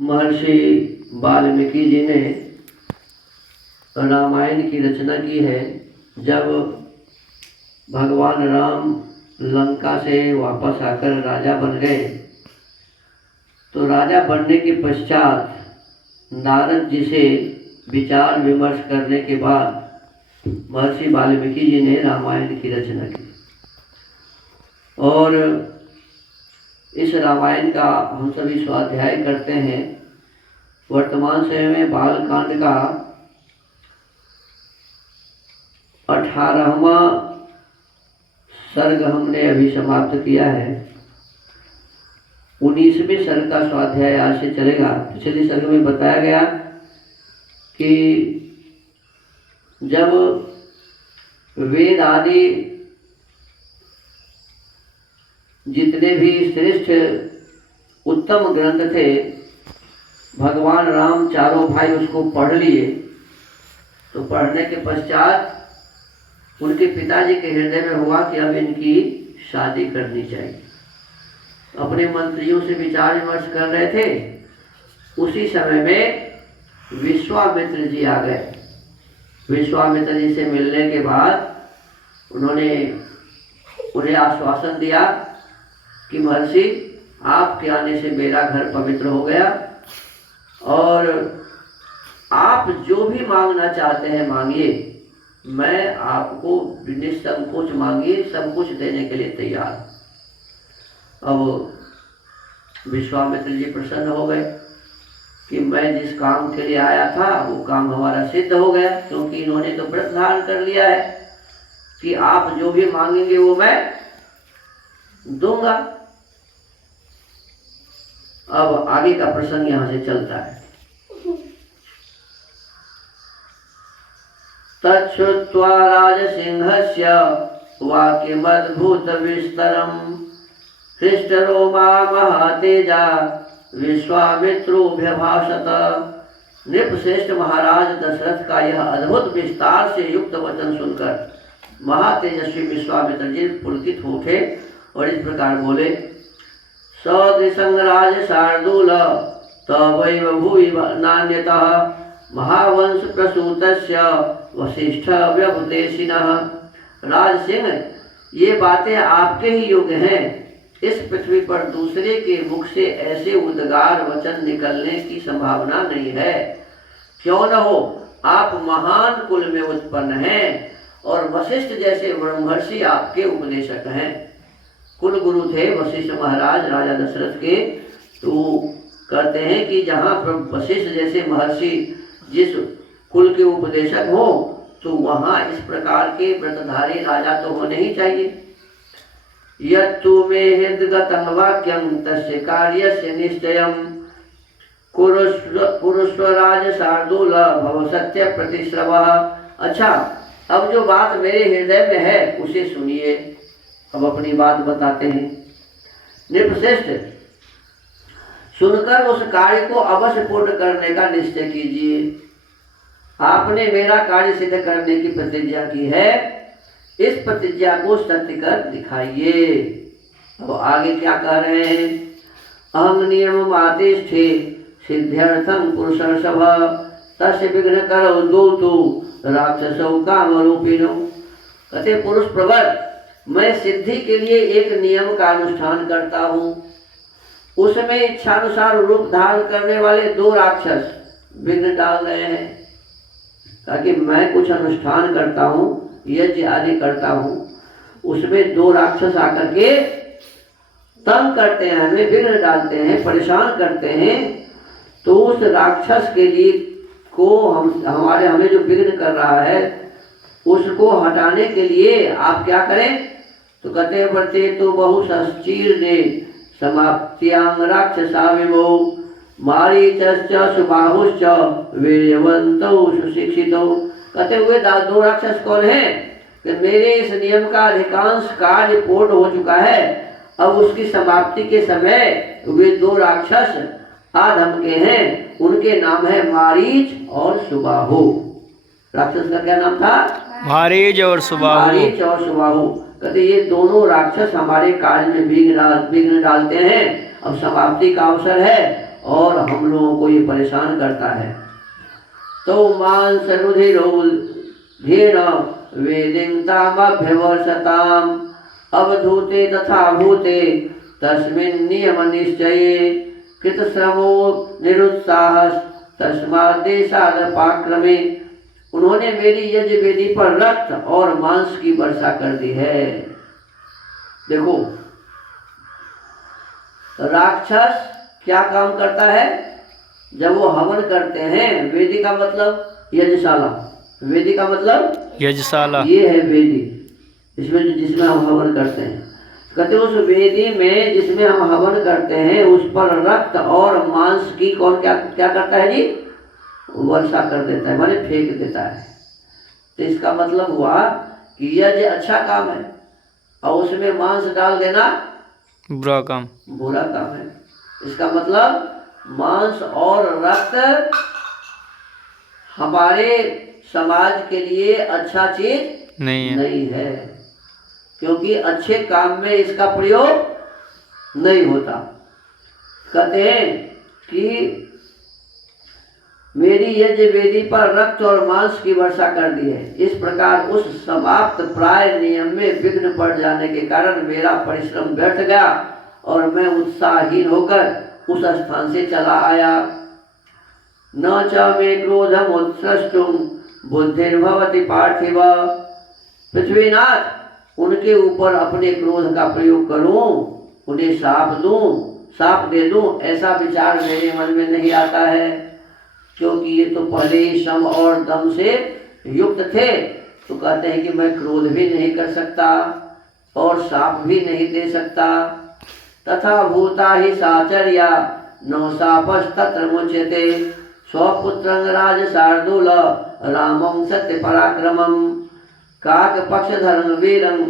महर्षि वाल्मीकि जी ने रामायण की रचना की है। जब भगवान राम लंका से वापस आकर राजा बन गए तो राजा बनने के पश्चात नारद जी से विचार विमर्श करने के बाद महर्षि वाल्मीकि जी ने रामायण की रचना की। और इस रामायण का हम सभी स्वाध्याय करते हैं। वर्तमान समय में बालकांड का 18वां सर्ग हमने अभी समाप्त किया है। 19वें सर्ग का स्वाध्याय आज से चलेगा। पिछले सर्ग में बताया गया कि जब वेद आदि जितने भी श्रेष्ठ उत्तम ग्रंथ थे, भगवान राम चारों भाई उसको पढ़ लिए। तो पढ़ने के पश्चात उनके पिताजी के हृदय में हुआ कि अब इनकी शादी करनी चाहिए। अपने मंत्रियों से विचार विमर्श कर रहे थे। उसी समय में विश्वामित्र जी आ गए। विश्वामित्र जी से मिलने के बाद उन्होंने उन्हें आश्वासन दिया कि महर्षि, आपके आने से मेरा घर पवित्र हो गया और आप जो भी मांगना चाहते हैं मांगिए, मैं आपको निसंकोच मांगिए, सब कुछ देने के लिए तैयार। अब विश्वामित्र जी प्रसन्न हो गए कि मैं जिस काम के लिए आया था वो काम हमारा सिद्ध हो गया, क्योंकि इन्होंने तो व्रत धारण कर लिया है कि आप जो भी मांगेंगे वो मैं दूंगा। अब आगे का प्रसंग यहाँ से चलता है। तच्छ्रुत्वा राजसिंहस्य वाक्यमद्भुत विस्तरम् हृष्टरोमा महातेजा विश्वामित्रोऽभ्यभाषत। नृपश्रेष्ठ महाराज दशरथ का यह अद्भुत विस्तार से युक्त वचन सुनकर महातेजस्वी विश्वामित्र जी पुलकित हो उठे और इस प्रकार बोले, सदृशंराज शार्दूल तवैव भुवि नान्यतः महावंश प्रसूतस्य वशिष्ठ व्यपदेशिनः। राज सिंह, ये बातें आपके ही योग्य हैं। इस पृथ्वी पर दूसरे के मुख से ऐसे उद्गार वचन निकलने की संभावना नहीं है। क्यों न हो, आप महान कुल में उत्पन्न हैं और वशिष्ठ जैसे ब्रह्मर्षि आपके उपदेशक हैं। कुल गुरु थे वशिष्ठ महाराज राजा दशरथ के। तो कहते हैं कि जहाँ पर वशिष्ठ जैसे महर्षि जिस कुल के उपदेशक हो, तो वहाँ इस प्रकार के व्रतधारी राजा तो होने ही चाहिए। यत्तु मे हृद्गतं वाक्यं तस्य कार्यस्य निश्चयं कुरुष्व राज शार्दूल भव सत्य प्रतिश्रवः। अच्छा, अब जो बात मेरे हृदय में है उसे सुनिए। अब अपनी बात बताते हैं। नृपश्रेष्ठ, सुनकर उस कार्य को अवश्य पूर्ण करने का निश्चय कीजिए। आपने मेरा कार्य सिद्ध करने की प्रतिज्ञा की है, इस प्रतिज्ञा को सत्य कर दिखाइए। अब आगे क्या कह रहे हैं? अहं नियमम् आतिष्ठे सिद्ध्यर्थं पुरुषर्षभ तस्य विघ्न करो दूतु राक्षसौ कामरूपिणो। कहते पुरुष प्रवर, मैं सिद्धि के लिए एक नियम का अनुष्ठान करता हूँ। उसमें इच्छानुसार रूप धारण करने वाले 2 राक्षस विघ्न डाल रहे हैं। ताकि मैं कुछ अनुष्ठान करता हूँ, यज्ञ आदि करता हूँ, उसमें 2 राक्षस आकर के तंग करते हैं, हमें विघ्न डालते हैं, परेशान करते हैं। तो उस राक्षस के लिए को हमें जो विघ्न कर रहा है उसको हटाने के लिए आप क्या करें? तो कहते वर्ते तो बहुशश्चीर्णे समाप्त्यां राक्षसा विमो मारीचश्च सुबाहुश्च वीर्यवन्तौ सुशिक्षितौ। कहते हुए 2 राक्षस कौन हैं? कि मेरे इस नियम का अधिकांश कार्य पूर्ण हो चुका है। अब उसकी समाप्ति के समय वे 2 राक्षस आधम के हैं। उनके नाम है मारीच और सुबाहु। राक्षस का क्या नाम था? मारीच और सुबाहु। मारीच और सुबाहु। कहते ये दोनों राक्षस हमारे कार्य में विघ्न डालते हैं। अब समाप्ति का अवसर है और हम लोगों ही परेशान करता है। तो मांस रुधिरोधेन वेदिंतामभ्यवर्षताम अवधूते तथा भूते तस्मिन् नियम निश्चये कृतश्रमो निरुत्साह तस्मादेशादपाक्रमे। उन्होंने मेरी यज्ञ वेदी पर रक्त और मांस की वर्षा कर दी है। देखो, राक्षस क्या काम करता है जब वो हवन करते हैं? वेदी का मतलब यज्ञशाला, वेदी का मतलब यज्ञशाला, ये है वेदी, जिसमें हम हवन करते हैं। कहते उस वेदी में जिसमें हम हवन करते हैं उस पर रक्त और मांस की कौन क्या क्या करता है जी? वर्षा कर देता है, माने फेंक देता है। तो इसका मतलब हुआ कि यज्ञ अच्छा काम है और उसमें मांस डाल देना बुरा काम, बुरा काम है। इसका मतलब मांस और रक्त हमारे समाज के लिए अच्छा चीज नहीं है, क्योंकि अच्छे काम में इसका प्रयोग नहीं होता। कहते हैं कि मेरी यज्ञ वेदी पर रक्त और मांस की वर्षा कर दी है। इस प्रकार उस समाप्त प्राय नियम में विघ्न पड़ जाने के कारण मेरा परिश्रम व्यर्थ गया और मैं उत्साहहीन होकर उस स्थान से चला आया। न च मे क्रोधम उत्सृष्टुम बुद्धिर्भवति पार्थिव। पृथ्वीनाथ, उनके ऊपर अपने क्रोध का प्रयोग करूं, उन्हें साप दे दूं, ऐसा विचार मेरे मन में नहीं आता है, क्योंकि ये तो पहले ही सम और दम से युक्त थे। तो कहते हैं कि मैं क्रोध भी नहीं कर सकता और साप भी नहीं दे सकता। तथा भूता ही साचर्या नौ सापस्तत्र मुच्यते स्वपुत्रं राज शार्दूल रामं सत्य पराक्रमं काक पक्षधरं वीरं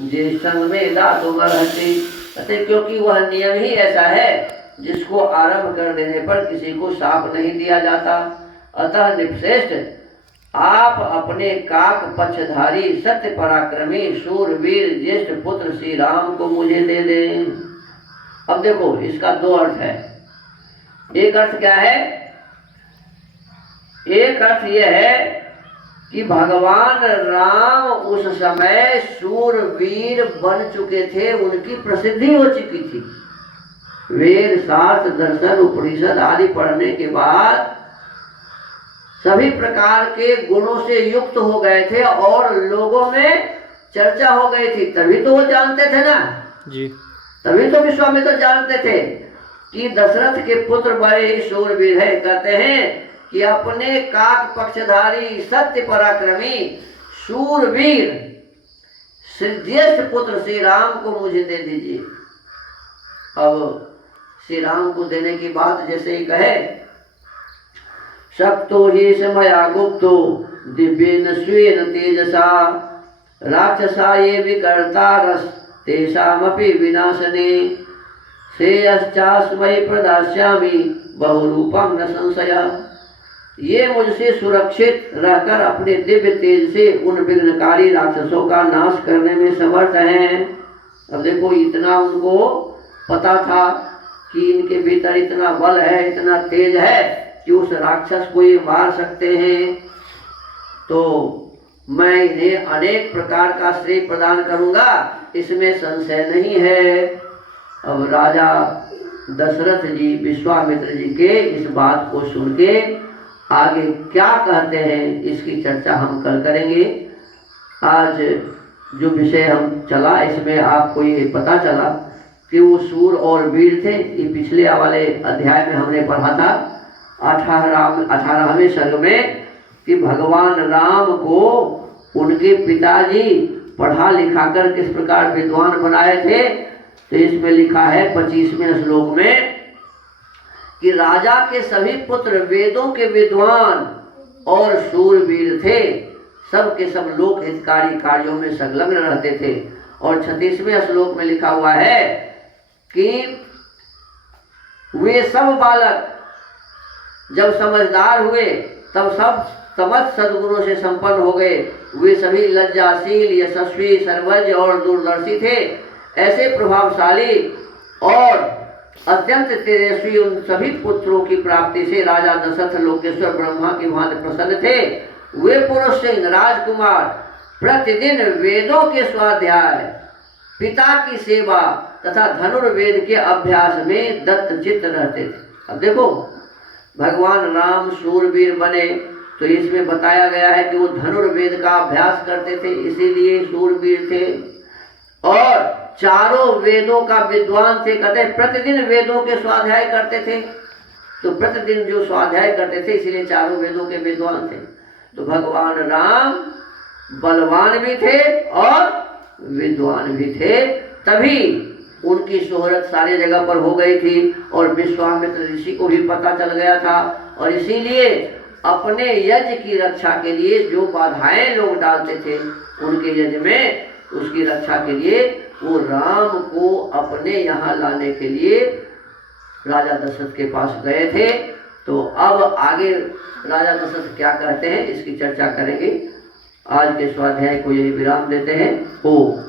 ज्येष्ठं में दातुमर्हति। कहते क्योंकि वह नियम ही ऐसा है जिसको आरंभ कर देने पर किसी को शाप नहीं दिया जाता। अतः निपश्रेष्ठ आप अपने काक पक्षधारी सत्य पराक्रमी शूरवीर ज्येष्ठ पुत्र श्री राम को मुझे दे दें। अब देखो, इसका दो अर्थ है। एक अर्थ क्या है? एक अर्थ यह है कि भगवान राम उस समय शूरवीर बन चुके थे, उनकी प्रसिद्धि हो चुकी थी। वेद शास्त्र दर्शन उपनिषद आदि पढ़ने के बाद सभी प्रकार के गुणों से युक्त हो गए थे और लोगों में चर्चा हो गई थी। तभी तो वो जानते थे ना जी, तभी तो विश्वामित्र जानते थे कि दशरथ के पुत्र बड़े ही शूरवीर है। कहते हैं कि अपने काक पक्षधारी सत्य पराक्रमी शूरवीर ज्येष्ठ पुत्र श्री राम को मुझे दे दीजिए। अब श्री राम को देने की बात जैसे ही कहे, शक्तो ही समया गुप्तो दिव्येन स्वेन तेजसा राक्षसा ये विकर्तारस तेषामपि विनाशने श्रेयश्चास्मै प्रदास्यामि बहुरूपं न संशय। ये मुझसे सुरक्षित रहकर अपने दिव्य तेज से उन विघ्नकारी राक्षसों का नाश करने में समर्थ हैं। अब देखो, इतना उनको पता था कि इनके भीतर इतना बल है, इतना तेज है कि उस राक्षस को ये मार सकते हैं। तो मैं इन्हें अनेक प्रकार का श्रेय प्रदान करूंगा, इसमें संशय नहीं है। अब राजा दशरथ जी विश्वामित्र जी के इस बात को सुन के आगे क्या कहते हैं इसकी चर्चा हम कल करेंगे। आज जो विषय हम चला इसमें आपको ये पता चला कि वो सूर और वीर थे। ये पिछले वाले अध्याय में हमने पढ़ा था 18वें सर्ग में कि भगवान राम को उनके पिताजी पढ़ा लिखा कर किस प्रकार विद्वान बनाए थे। तो इसमें लिखा है 25वें श्लोक में कि राजा के सभी पुत्र वेदों के विद्वान और शूरवीर थे, सब के सब लोक हितकारी कार्यों में संलग्न रहते थे। और 36वें श्लोक में लिखा हुआ है कि वे सब बालक जब समझदार हुए तब सब समस्त सद्गुणों से संपन्न हो गए। वे सभी लज्जाशील, यशस्वी, सर्वज्ञ और दूरदर्शी थे। ऐसे प्रभावशाली और अत्यंत तेजस्वी उन सभी पुत्रों की प्राप्ति से राजा दशरथ लोकेश्वर ब्रह्मा की भांति प्रसन्न थे। वे पुरुष सिंह राजकुमार प्रतिदिन वेदों के स्वाध्याय, पिता की सेवा तथा धनुर्वेद के अभ्यास में दत्तचित्त रहते थे। अब देखो, भगवान राम शूरवीर बने तो इसमें बताया गया है कि वो धनुर्वेद का अभ्यास करते थे, इसीलिए शूरवीर थे। और चारों वेदों का विद्वान थे। कहते हैं प्रतिदिन वेदों के स्वाध्याय करते थे, तो प्रतिदिन जो स्वाध्याय करते थे इसलिए चारों वेदों के विद्वान थे। तो भगवान राम बलवान भी थे और विद्वान भी थे, तभी उनकी शोहरत सारी जगह पर हो गई थी और विश्वामित्र ऋषि को भी पता चल गया था। और इसीलिए अपने यज्ञ की रक्षा के लिए जो बाधाएं लोग डालते थे उनके यज्ञ में, उसकी रक्षा के लिए वो राम को अपने यहाँ लाने के लिए राजा दशरथ के पास गए थे। तो अब आगे राजा दशरथ क्या कहते हैं इसकी चर्चा करेंगे। आज के स्वाध्याय को यही विराम देते हैं। ओम।